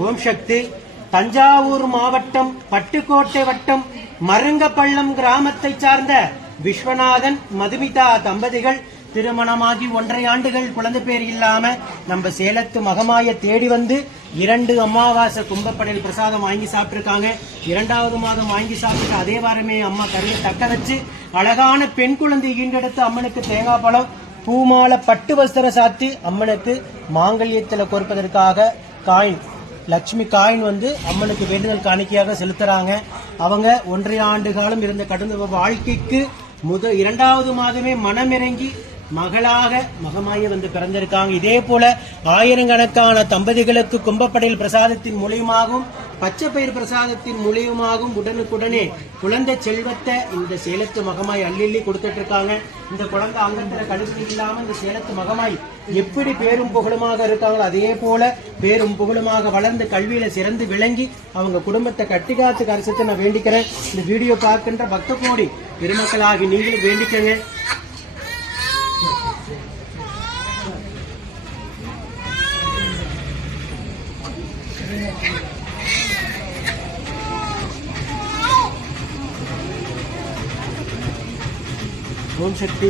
ஓம் சக்தி. தஞ்சாவூர் மாவட்டம் பட்டுக்கோட்டை வட்டம் மருங்கப்பள்ளம் கிராமத்தை சார்ந்த விஸ்வநாதன் மதுமிதா தம்பதிகள் திருமணமாகி 1.5 ஆண்டுகள் குழந்தை பேர் இல்லாம நம்ம சேலத்து மகமாய தேடி வந்து 2 அமாவாசை கும்பப்படையில் பிரசாதம் வாங்கி சாப்பிட்டிருக்காங்க. 2வது மாதம் வாங்கி சாப்பிட்டு அதே வாரமே அம்மா கருவை தக்க வச்சு அழகான பெண் குழந்தை ஈண்டெடுத்து அம்மனுக்கு தேங்காய் பழம் பூமாலை பட்டு வஸ்திரம் சாத்தி அம்மனுக்கு மாங்கல்யத்தில் கொடுப்பதற்காக காயின் லட்சுமி காயின் வந்து அம்மனுக்கு வேண்டுதல் காணிக்கையாக செலுத்துறாங்க. அவங்க 1.5 ஆண்டு காலம் இருந்த கடும் வாழ்க்கைக்கு 2வது மாதமே மனமிறங்கி மகளாக மகமாய வந்து பிறந்திருக்காங்க. இதே போல ஆயிரக்கணக்கான தம்பதிகளுக்கு கும்பப்படையில் பிரசாதத்தின் மூலியமாகவும் பச்சை பயிர் பிரசாதத்தின் மூலியமாகவும் உடனுக்குடனே குழந்தை செல்வத்தை இந்த சேலத்து மகமாய் அள்ளி கொடுத்துட்டு இருக்காங்க. இந்த குழந்தை அங்கத்துல கழுத்து இல்லாம இந்த சேலத்து மகமாய் எப்படி பேரும் புகழுமாக இருக்காங்களோ அதே போல பேரும் புகழுமாக வளர்ந்து கல்வியில சிறந்து விளங்கி அவங்க குடும்பத்தை கட்டிக்காத்து கரிசத்தை நான் வேண்டிக்கிறேன். இந்த வீடியோ பார்க்கின்ற பக்த கோடி பெருமக்களாகி நீங்களும் வேண்டிக்கங்க. ஓம் சக்தி.